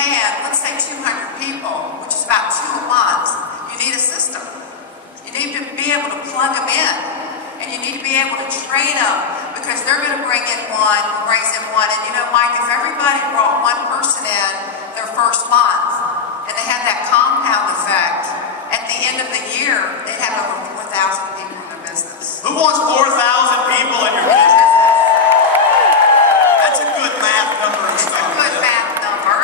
paying, let's say 200 people, which is about 2 a month, you need a system. You need to be able to plug them in, and you need to be able to train them, because they're going to bring in one, brings in one. And you know, Mike, if everybody brought one person in their first month, and they had that compound effect, at the end of the year, they'd have over 4,000 people in their business. Who wants 4,000 people in your business? That's a good math number. It's a good math number.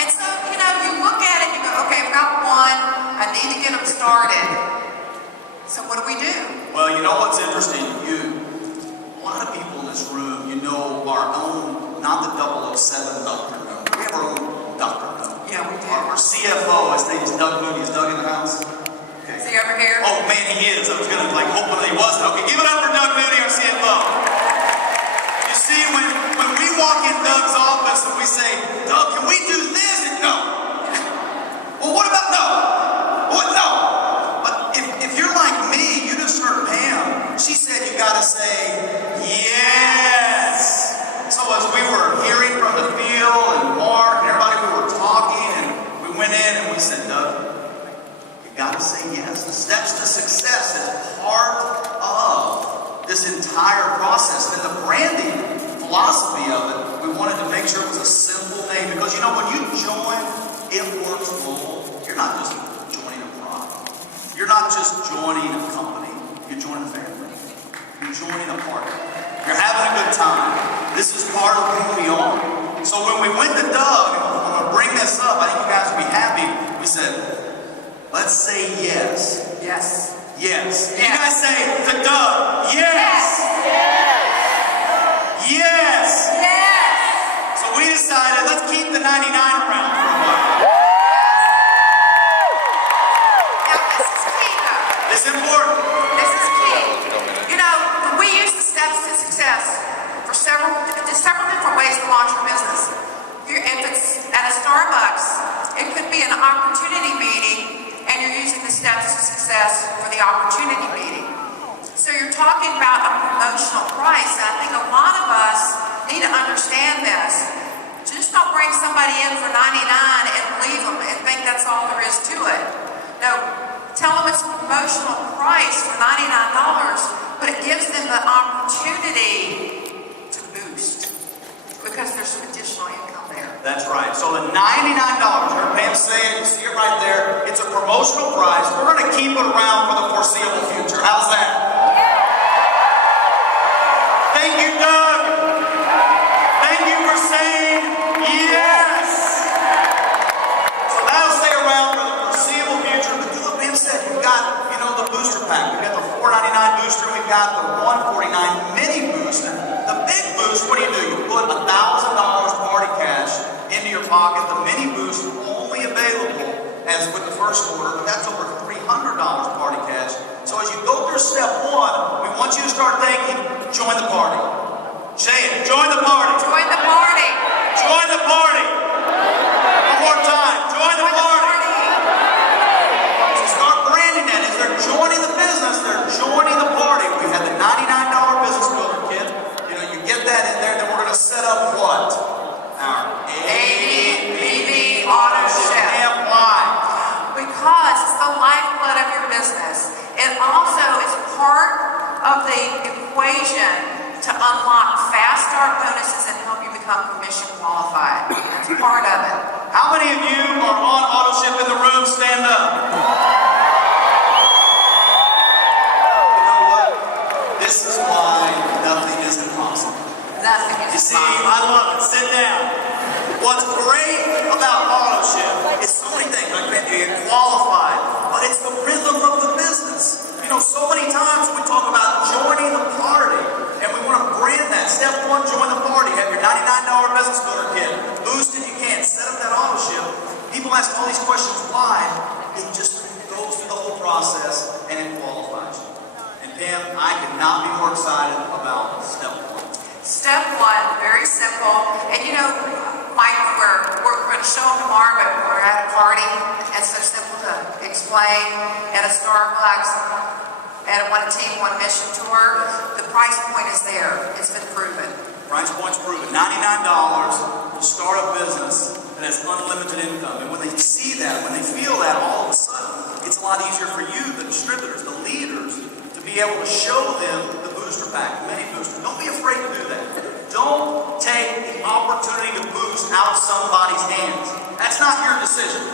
And so, you know, you look at it, you go, okay, I've got one, I need to get them started. So what do we do? Well, you know what's interesting? A lot of people in this room, you know our own, not the 007 Dr. No. We have our own Dr. No. Yeah, we do. Our CFO, his name is Doug Moody. Is Doug in the house? Okay. Is he over here? Oh man, he is. I was gonna hope that he wasn't. Okay, give it up for Doug Moody, our CFO. You see, when we walk in Doug's office and we say, Doug, can we do this? And no. Well, what about no? What no? But if you're like me, you just heard Pam. She said you gotta say yes. So as we were hearing from the field and Mark and everybody, we were talking and we went in and we said, Doug, you gotta say yes. The steps to success is part of this entire process. And the branding philosophy of it, we wanted to make sure it was a simple name, because you know, when you join It Works Global, you're not just joining a product. You're not just joining a company. You're joining a family. You're joining a party. You're having a good time. This is part of who we are. So when we went to Doug, and I'm going to bring this up, I think you guys will be happy. We said, let's say yes. Yes. Yes. Yes. You guys say to Doug, yes. Yes. Yes. Yes. So we decided, let's keep the 99 around for a while. Now this is key though. It's important. This is key. You know, we use the steps to success for several different ways to launch your business. If it's at a Starbucks, it could be an opportunity meeting, and you're using the steps to success for the opportunity meeting. So you're talking about a promotional price, and I think a lot of us need to understand this. Just don't bring somebody in for $99 and leave them and think that's all there is to it. No, tell them it's a promotional price for $99, but it gives them the opportunity to boost, because there's some additional income there. That's right. So the $99, heard Pam say it, you see it right there. It's a promotional price. We're going to keep it around for the foreseeable future. How's that? Thank you, Doug. Thank you for saying yes. So that'll stay around for the foreseeable future. But do what Pam said. We've got, you know, the booster pack. We've got the $4.99 booster. We've got the $149 mini booster. The big boost, what do? You put $1,000 party cash into your pocket. The mini boost only available as with the first order, but that's over $300 party cash. So as you go through step one, we want you to start thinking, join the party. Say it, join the party. Join the party. Join the party. One more time, join the party. So start branding that. As they're joining the business, they're joining the party. We have the $99 business builder kit. You know, you get that in there, then we're going to set up what? Our ADBB Auto Ship. And why? Because it's the lifeblood of your business. It also is part of the equation to unlock fast start bonuses and help you become commission qualified. That's part of it. How many of you are on auto ship in the room? Stand up. You know what? This is why nothing is impossible. Nothing You is see, I love it. Sit down. What's great about auto ship is so many things. Like you get qualified, but it's the rhythm of the business. You know, so many times we talk about joining the party, and we want to brand that. Step one, join the party. Have your $99 business builder kit. Boost if you can. Set up that auto ship. People ask all these questions. Why? It just goes through the whole process, and it qualifies you. And Pam, I could not be more excited about step one. Step one, very simple. And you know, Mike, we're going to show them tomorrow, but we're at a party. It's so simple to explain. At a Starbucks, at a One Team, One Mission tour, the price point is there. It's been proven. Price point's proven. $99 to start a business that has unlimited income. And when they see that, when they feel that, all of a sudden, it's a lot easier for you, the distributors, the leaders, to be able to show them the booster pack, the mini booster. Don't be afraid to do that. Don't take the opportunity to boost out of somebody's hands. That's not your decision.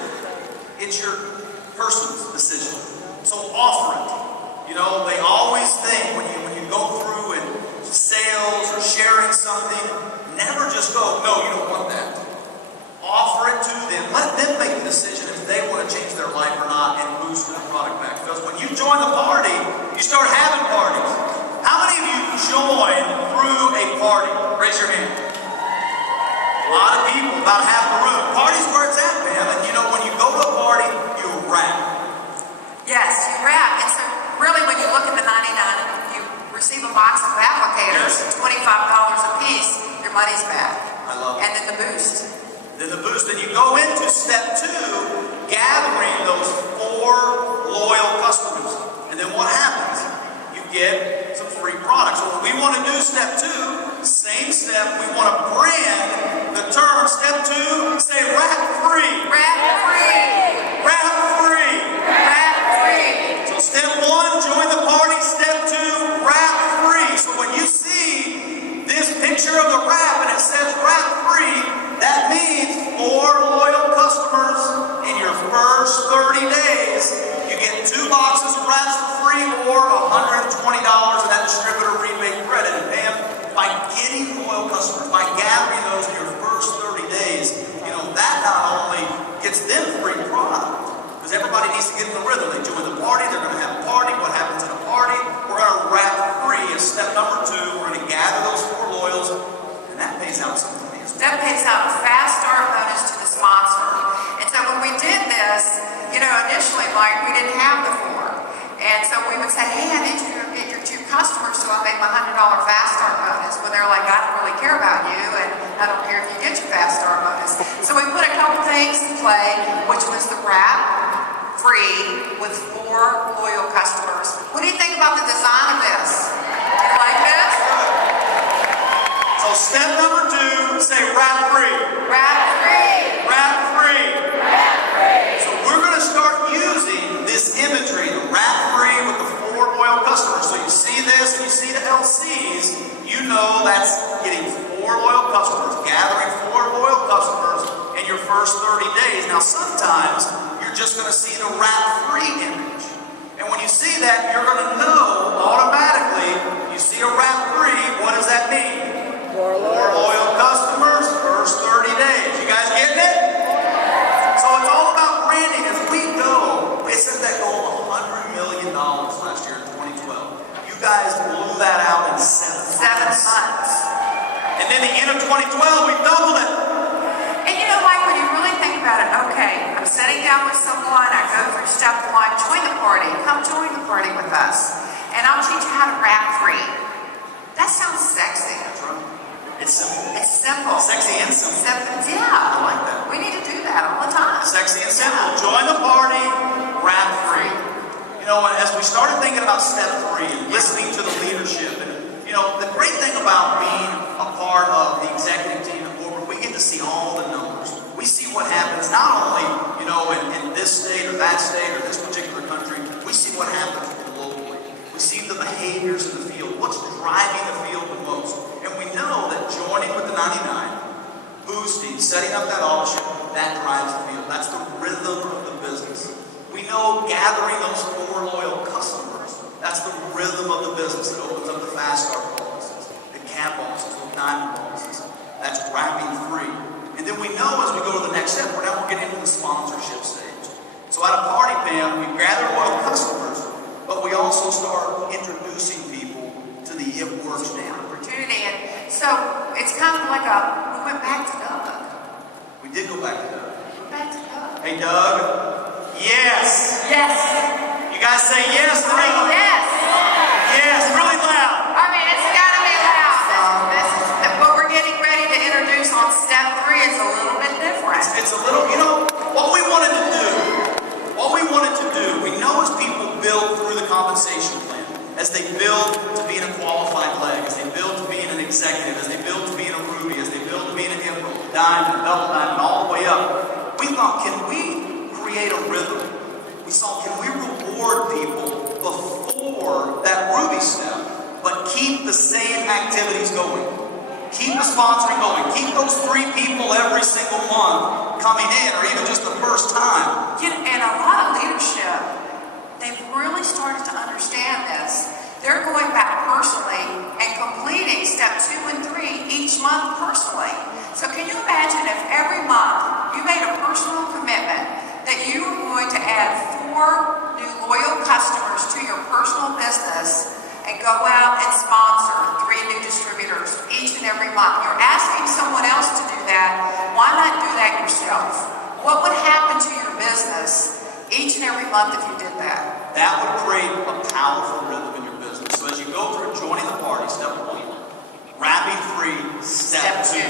It's your person's decision. So offer it. You know, they always think when you go through and sales or sharing something, never just go, no, you don't want that. Offer it to them. Let them make the decision if they want to change their life or not and boost the product back. Because when you join the party, you start having parties. How many of you join through a party? Raise your hand. A lot of people, about half the room. Party's where it's at, man. And you know, when you go to a party, you rap. Yes, you rap. And so really when you look at the 99, you receive a box of applicators, $25 a piece, your money's back. I love it. And then the boost. Then the boost. Then you go into step 2, gathering those 4 loyal customers. And then what happens? You get some free products. So when we want to do step 2, same step, we want to brand the term step 2, say rap free. Rap free. Rap free. Rap free. So step 1, join the party. Step 2, rap free. So when you see this picture of the rap and it says rap free, that means 4 loyal customers in your first 30 days. You get 2 boxes of wraps for free or $120 in that distributor rebate credit. And bam, by getting loyal customers, by gathering those in your first 30 days, you know, that not only gets them free product, because everybody needs to get in the rhythm. They join the party, they're going to have a party. What happens at a party? We're going to wrap free as step number 2. We're going to gather those 4 loyals, and that pays out some money as well. That pays out a fast start bonus to the sponsor. And so when we did this, you know, initially, Mike, we didn't have the 4. And so we would say, hey, I need you to get your 2 customers, so I make my $100 fast start bonus. When they're like, I don't really care about you, and I don't care if you get your fast start bonus. So we put a couple things in play, which was the wrap free with 4 loyal customers. What do you think about the design of this? You like this? So step number 2, say rap free. Wrap free. Rap free. Wrap free. So we're going to start using this imagery, the rap free with the 4 loyal customers. So you see this and you see the LCs, you know that's getting 4 loyal customers, gathering 4 loyal customers in your first 30 days. Now sometimes you're just going to see the rap free image. And when you see that, you're going to know automatically, you see a rap free, what does that mean? 4 loyal customers, first 30 days. You guys getting it? So it's all about branding. As we go, they set that goal of $100 million last year in 2012. You guys blew that out in 7 months. And then the end of 2012, we doubled it. And you know, Mike, when you really think about it, okay, I'm sitting down with someone, I go through step 1, join the party, come join the party with us, and I'll teach you how to rap free. That sounds sexy. That's right. It's simple. It's simple. Sexy and simple. Yeah. I like that. We need to do that all the time. Sexy and simple. Join the party, rap free. You know, as we started thinking about step 3 and listening to the leadership, and you know, the great thing about being a part of the executive team at corporate, we get to see all the numbers. We see what happens not only, you know, in this state or that state or this particular country, we see what happens globally. We see the behaviors in the field, what's driving the field the most. And we know that joining with the 99, boosting, setting up that auction, that drives the field. That's the rhythm of the business. We know gathering those 4 loyal customers, that's the rhythm of the business that opens up the fast start bonuses, the cap bonuses, the diamond bonuses. That's wrapping free. And then we know as we go to the next step, we're getting into the sponsorship stage. So at a party, Pam, we gather loyal customers, but we also start introducing people to the It Works opportunity. And so it's kind of like we went back to Doug. We did go back to Doug. We went back to Doug. Hey, Doug. Yes. Yes. You guys say yes, right? Yes. Yes, really loud. I mean, it's got to be loud. This is what we're getting ready to introduce on step 3 is a little bit different. It's a little, you know, what we wanted to do, we know as people build through the compensation plan, as they build to being a qualified leg, as they build to being an executive, as they build to being a ruby, as they build to being an emerald, diamond, double diamond, all the way we thought, can we create a rhythm? We saw, can we reward people before that Ruby step, but keep the same activities going? Keep the sponsoring going. Keep those 3 people every single month coming in, or even just the first time. You know, and a lot of leadership, they've really started to understand this. They're going back personally and completing step 2 and 3 each month personally. So can you imagine if every month you made a personal commitment that you were going to add 4 new loyal customers to your personal business and go out and sponsor 3 new distributors each and every month? You're asking someone else to do that. Why not do that yourself? What would happen to your business each and every month if you did that? That would create a powerful rhythm in your business. So as you go through joining the party, step 1, wrapping free, step 2.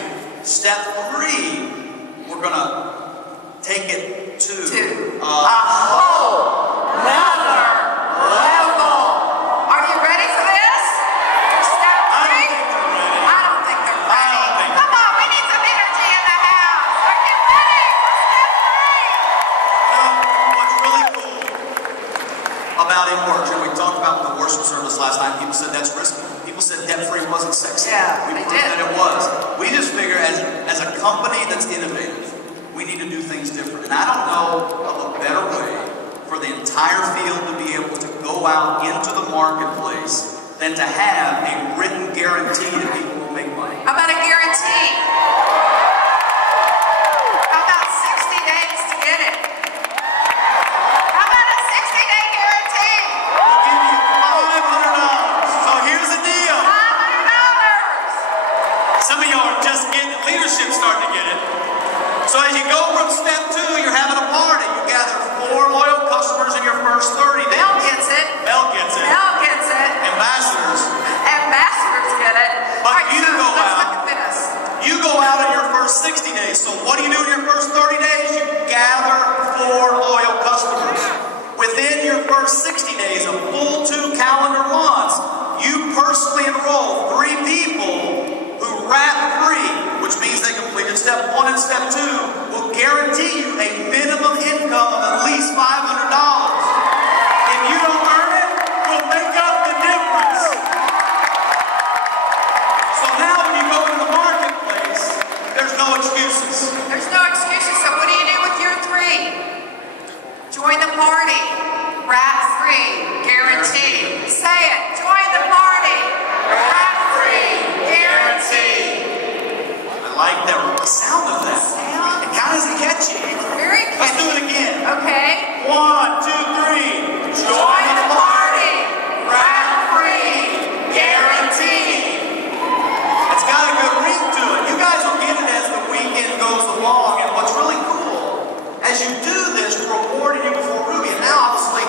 Step 3, we're gonna take it to a whole nother level. Are you ready for this? Step 3? I don't think they're ready. Come on, we need some energy in the house. Are you ready for step 3? What's really cool about InWorks, and we talked about the worship service last night, people said that's risky. People said debt-free wasn't sexy. Yeah, we they proved did. that it was. We just figure as a company that's innovative, we need to do things different. And I don't know of a better way for the entire field to be able to go out into the marketplace than to have a written guarantee that people will make money. How about a guarantee? How about 60 days to get it? How about a 60-day guarantee? We'll give you $500. So here's the deal. $500. Some of y'all are just getting it. Leadership's starting to get it. So as you go from step 2, you're having a party. You gather 4 loyal customers in your first 30 days. Mel gets it. Mel gets it. Mel gets it. Ambassadors. Ambassadors get it. But All right, you so go let's out. look at this. You go out in your first 60 days. So what do you do in your first 30 days? You gather 4 loyal customers. Within your first 60 days, a full 2 calendar months, you personally enroll 3 people who wrap free, which means they completed step 1 and step 2, will guarantee you a minimum income of at least $500. If you don't earn it, we'll make up the difference. So now when you go into the marketplace, there's no excuses. There's no excuses. So what do you do with your 3? Join the party. Wrap free. Guarantee. Say it. Join the party. Wrap free. Guarantee. I like that. The sound of that. Sound? It kind of is catchy. Very Let's do catchy. it again. Okay. 1, 2, 3. Join the party. Wrap free. Guarantee. It's got a good ring to it. You guys will get it as the weekend goes along. And what's really cool, as you do this, we're rewarding you before Ruby. And now, obviously,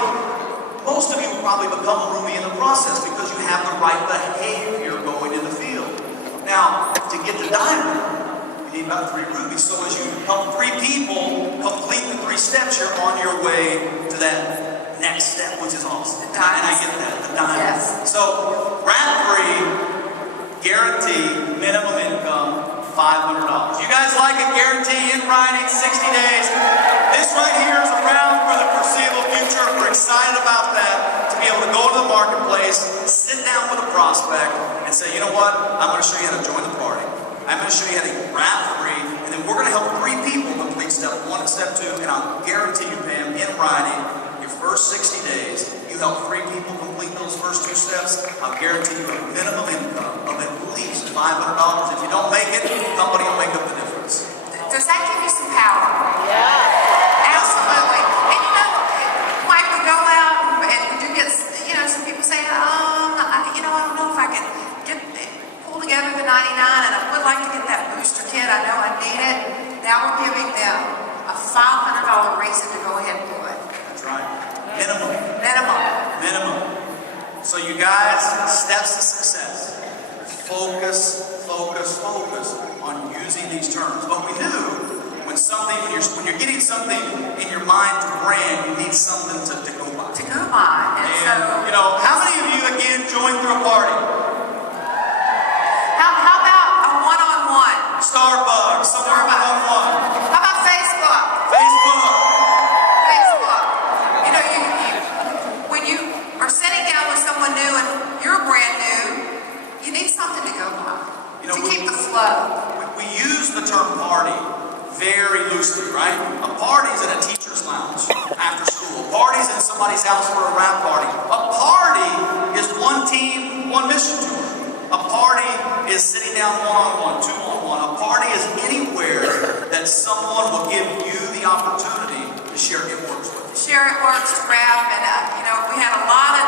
most of you will probably become a Ruby in the process because you have the right behavior going in the field. Now, to get to Diamond, you need about 3 rubies. So as you help 3 people complete the 3 steps, you're on your way to that next step, which is awesome. The diamond. And I get that, the diamond. Yes. So, wrap free, guarantee, minimum income, $500. You guys like a guarantee in writing, 60 days? This right here is around for the foreseeable future. We're excited about that, to be able to go to the marketplace, sit down with a prospect, and say, you know what, I'm going to show you how to join the party. I'm going to show you how to wrap free, and then we're going to help 3 people complete step 1 and step 2, and I'll guarantee you, Pam, in writing, your first 60 days, you help 3 people complete those first 2 steps, I'll guarantee you a minimum income of at least $500. If you don't make it, the company will make up the difference. Does that give you some power? Yeah. Absolutely. And you know, Mike, we go out and we do get, some people say, I don't know if I can pull together the 99 and I would like to get that booster kit. I know I need it. Now we're giving them a $500 reason to go ahead and do it. That's right. Minimum. Minimum. So you guys, steps to success. Focus on using these terms. But we knew when you're getting something in your mind to brand, you need something to go by. To go by. And so, how many of you again joined through a party? how about a one-on-one? Starbucks, somewhere one-on-one. How about face you're brand new, you need something to go by You know, to we- keep the flow. We use the term party very loosely, right? A party's in a teacher's lounge after school. A party's in somebody's house for a rap party. A party is one team, one mission tour. A party is sitting down one-on-one, two-on-one. A party is anywhere that someone will give you the opportunity to share It Works with. Share It Works to rap, and we had a lot of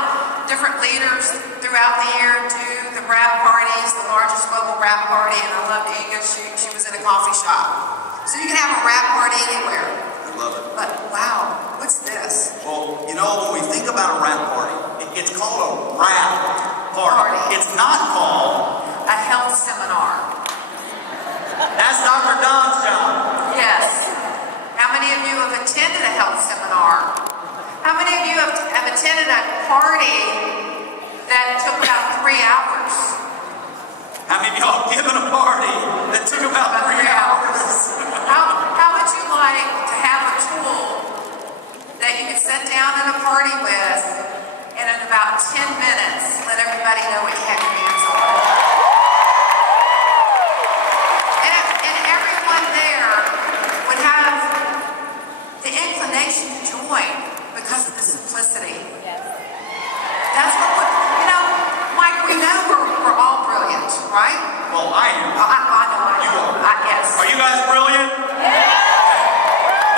different leaders throughout the year do the rap parties, the largest mobile rap party, and I loved Inga. She was in a coffee shop. So you can have a rap party anywhere. I love it. But wow, what's this? Well, when we think about a rap party, it's called a rap party. Party. It's not called. A health seminar. That's Dr. Don's job. Yes. How many of you have attended a health seminar? How many of you have attended a party that took about 3 hours? How many of y'all have given a party that took about 3 hours? How would you like to have a tool that you could sit down at a party with and in about 10 minutes let everybody know what you had your hands on? And everyone there would have the inclination to join because of the simplicity. That's what Mike, we know we're all brilliant, right? Well, I am. I know. You are. Yes. Are you guys brilliant?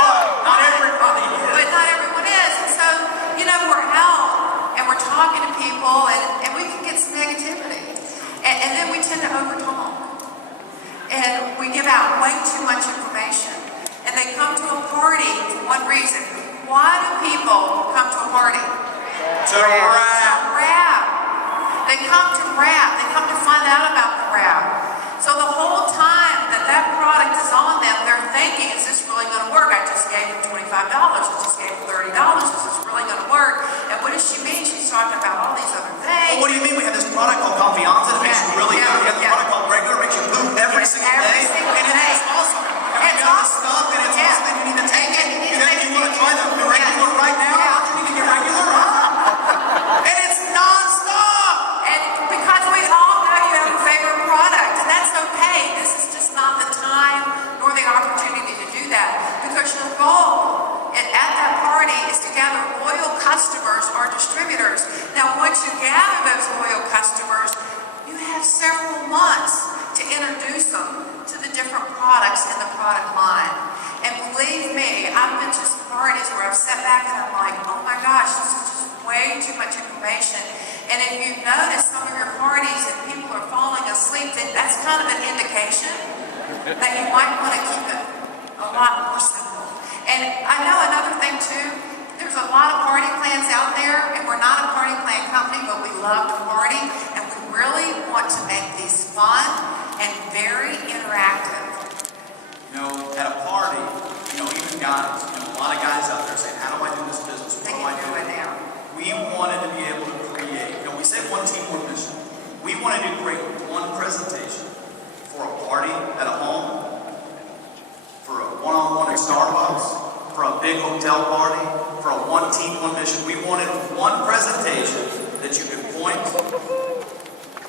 But not everybody is. But not everyone is. And so, we're out and we're talking to people and we can get some negativity. And then we tend to overtalk. And we give out way too much information. And they come to a party for one reason. Why do people come to a party? To rap. Rap. They come to rap. They come to find out about the rap. So the whole time that product is on them, they're thinking, is this really going to work? I just gave them $25. I just gave them $30. Is this really going to work? And what does she mean? She's talking about all these other things. Well, what do you mean? We have this product called Confianza that makes you really good. We have the product called Regular, makes you poop every single day. And it's awesome. And we got this stuff, and it's awesome, and you need to take it. You want to try the Regular right now? You can get Regular. And it's nonstop. And because we all know you have a favorite product, and that's okay. This is just not the time nor the opportunity to do that. Because your goal at that party is to gather loyal customers or distributors. Now, once you gather those loyal customers, you have several months to introduce them to the different products in the product line. And believe me, I've been to some parties where I've sat back and I'm like, oh my gosh, this is just way too much information. And if you notice some of your parties and people are falling asleep, then that's kind of an indication that you might want to keep it a lot more simple. And I know another thing too, there's a lot of party plans out there, and we're not a party plan company, but we love to party, and we really want to make these fun and very interactive. At a party, even guys, a lot of guys out there saying, how do I do this business? They What do I can do do? it now. We wanted to be able to create, we said one team, one mission. We wanted to create one presentation for a party at a home, for a one-on-one at Starbucks, for a big hotel party, for a one team, one mission. We wanted one presentation that you could point,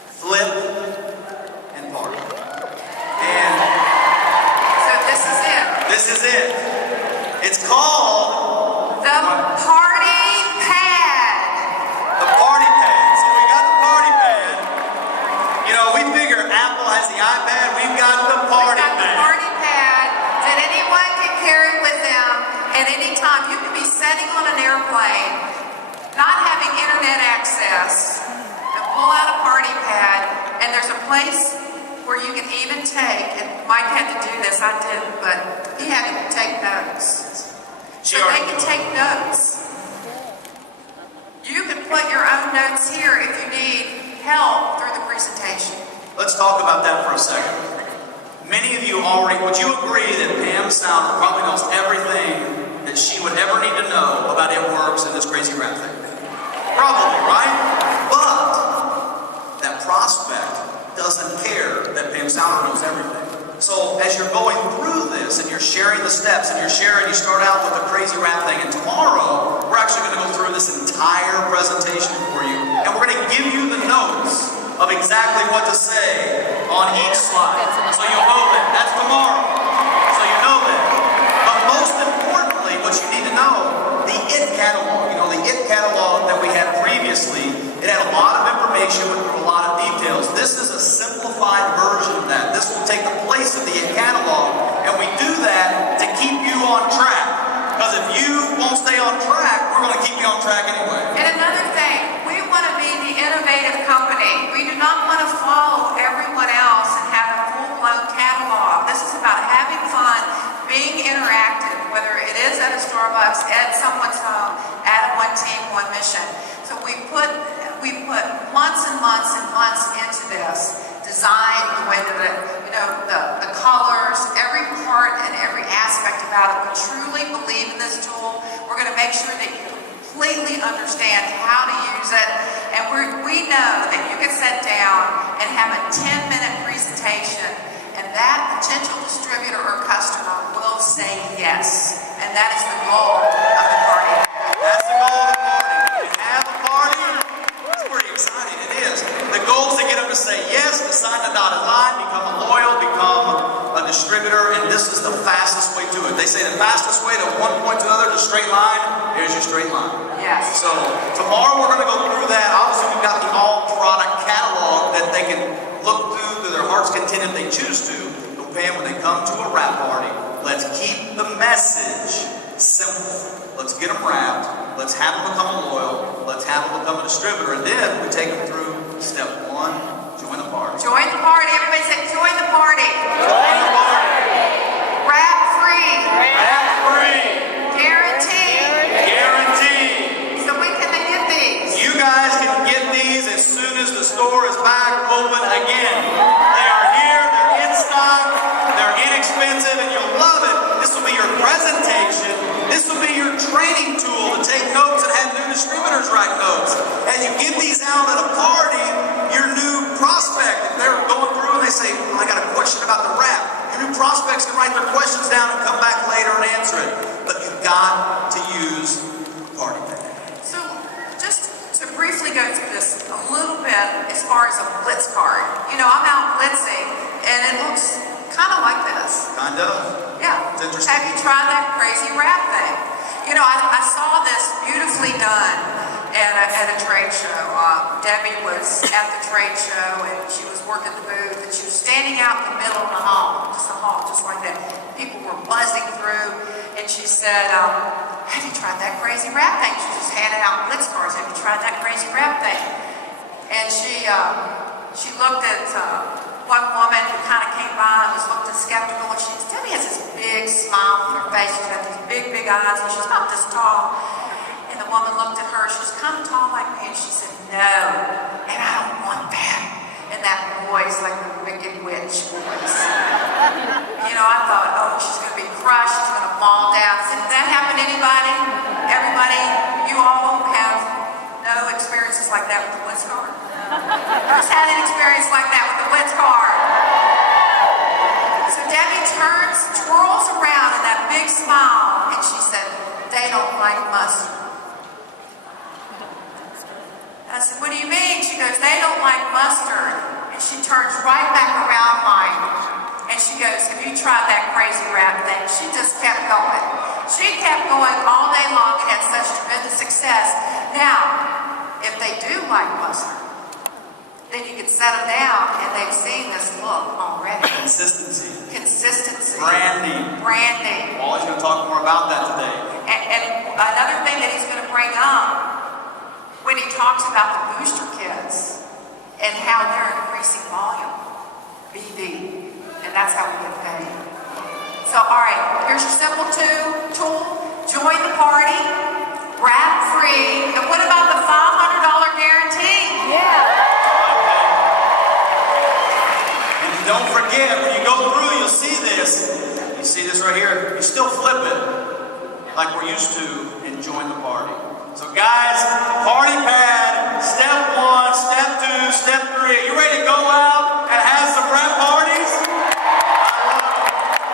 flip, and party. And So this is it. this is it. It's called The Party Pad. the Party Pad. So we got the Party Pad. We figure Apple has the iPad. We've got the Party We've got the Pad. Party Pad that anyone can carry with them at any time. You can be sitting on an airplane, not having internet access, and pull out a Party Pad, and there's a place where you can even take, and Mike had to do this, I didn't, but he had to take notes. She So they already can knew. take notes. You can put your own notes here if you need help through the presentation. Let's talk about that for a second. Many of you already, would you agree that Pam Sounder probably knows everything that she would ever need to know about It Works and this crazy rap thing? Probably, right? But that prospect doesn't care that Pam Sounder knows everything. So as you're going through this and you're sharing the steps and you start out with a crazy rap thing, and tomorrow we're actually going to go through this entire presentation for you, and we're going to give you the notes exactly what to say on each slide. So you'll know that. That's tomorrow. So you know that. But most importantly, what you need to know, the IT catalog. You know, the IT catalog that we had previously, it had a lot of information with a lot of details. This is a simplified version of that. This will take the place of the IT catalog, and we do that to keep you on track. Because if you won't stay on track, we're going to keep you on track anyway. And another thing, we want to be the innovative company. We do not want to follow everyone else and have a full-blown catalog. This is about having fun, being interactive, whether it is at a Starbucks, at someone's home, at a One Team, One Mission. So we put months and months and months into this design, the way that the colors, every part and every aspect about it. We truly believe in this tool. We're going to make sure that you completely understand how to use it, and we know that you can sit down and have a 10-minute presentation, and that potential distributor or customer will say yes, and that is the goal of the party. That's the goal of the party. When you have a party, it's pretty exciting. It is. The goal is to get them to say yes, to sign the dotted line, become a loyal, become a distributor, and this is the fastest way to it. They say the fastest way to one point to another is a straight line. Here's your straight line. Yes. So tomorrow we're going to go through that. Obviously, we've got the all-product catalog that they can look through to their heart's content if they choose to. But Pam, when they come to a wrap party, let's keep the message simple. Let's get them wrapped. Let's have them become a loyal. Let's have them become a distributor. And then we take them through step one, join the party. Join the party. Everybody say, join the party. Join the party. Wrap free. Wrap free. Guaranteed. Guaranteed. So when can they get these? You guys can get these as soon as the store is back open again. They are here. They're in stock. They're inexpensive, and you'll love it. This will be your presentation. This will be your training tool to take notes and have new distributors write notes. As you give these out at a party, your new prospect, if they're going through and they say, I got a question about the wrap, your new prospects can write their questions down and come back later and answer it. But you've got to use Party Pack. So just to briefly go through this a little bit as far as a blitz card. You know, I'm out blitzing and it looks kind of like this. Kind of. Yeah. It's interesting. Have you tried that crazy wrap thing? You know, I saw this beautifully done at a trade show. Debbie was at the trade show and she was working the booth and she was standing out in the middle of the hall, just like that. People were buzzing through and she said, have you tried that crazy wrap thing? She was just handing out blitz cards. Have you tried that crazy wrap thing? And she looked at one woman who kind of came by and was looking skeptical, and Debbie has this big smile on her face. She's got these big, big eyes, and she's about this tall. And the woman looked at her. She's kind of tall like me, and she said, no, and I don't want that. And that voice, like the Wicked Witch voice. You know, I thought, oh, she's going to be crushed. She's going to fall down. Did that happen to anybody? Everybody? You all have no experiences like that with the Blitz card? Who's had an experience like that with the Blitz card? So Debbie twirls around in that big smile, and she said, they don't like mustard. And I said, what do you mean? She goes, they don't like mustard. And she turns right back around mine, and she goes, have you tried that crazy wrap thing? She just kept going. She kept going all day long and had such tremendous success. Now, if they do like mustard, then you can set them down and they've seen this look already. Consistency. Branding. Wally's going to talk more about that today. And another thing that he's going to bring up when he talks about the booster kits and how they're increasing volume. BD. And that's how we get paid. So, all right, here's your simple tool. Join the party. Wrap free. And what about the $500 guarantee? Yeah. Don't forget, when you go through, you'll see this. You see this right here? You still flip it like we're used to and join the party. So guys, party pad, step 1, step 2, step 3. You ready to go out and have some wrap parties?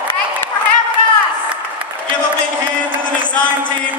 Thank you for having us. Give a big hand to the design team.